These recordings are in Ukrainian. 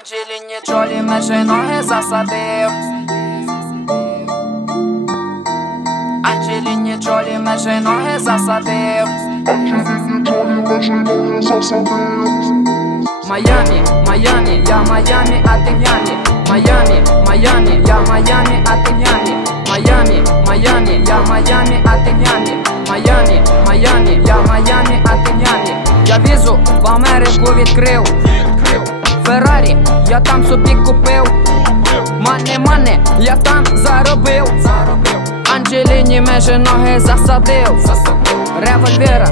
Анджеліні Джолі межі ноги засадив. Анджеліні Джолі межі ноги засадив. Майамі, Майамі, я Майамі, а ти в Ямі. Майамі, Майамі, я Майамі, а ти в Ямі. Майамі, Майамі, я Майамі, а ти в Ямі. Майамі, Майамі, я Майамі, а ти в. Я візу в Америку відкрив. Феррарі, я там собі купив. Мане, мане, я там заробив. Анджеліні межі ноги засадив. Револьвера,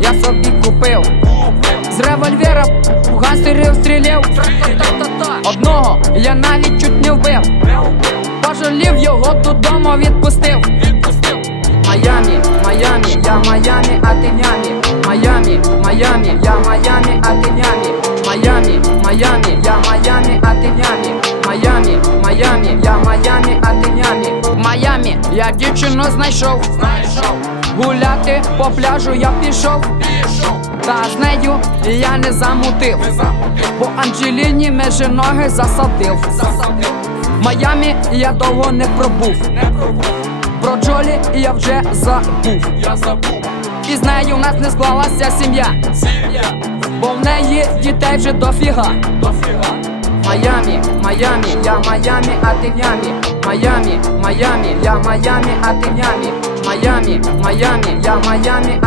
я собі купив. З револьвера в ганстерів стріляв. Одного я навіть чуть не вбив. Пожалів його додому відпустив. Майамі, Майамі, я Майамі, а ти в Ямі. Майамі, Майамі, я Майамі, а ти в Ямі. Майамі, Майамі, а ти в Ямі. В Майамі я дівчину знайшов. Гуляти по пляжу я пішов. Та з нею я не замутив. Бо Анджеліні межі ноги засадив. В Майамі я довго не пробув. Про Джолі я вже забув. Я забув І з нею в нас не склалася сім'я. сім'я Бо в неї дітей вже дофіга. дофіга Майамі, Майамі, я Майамі, а ти в Ямі. Майамі, Майамі, я Майамі, а ти в Ямі. Майамі, Майамі, я Майамі,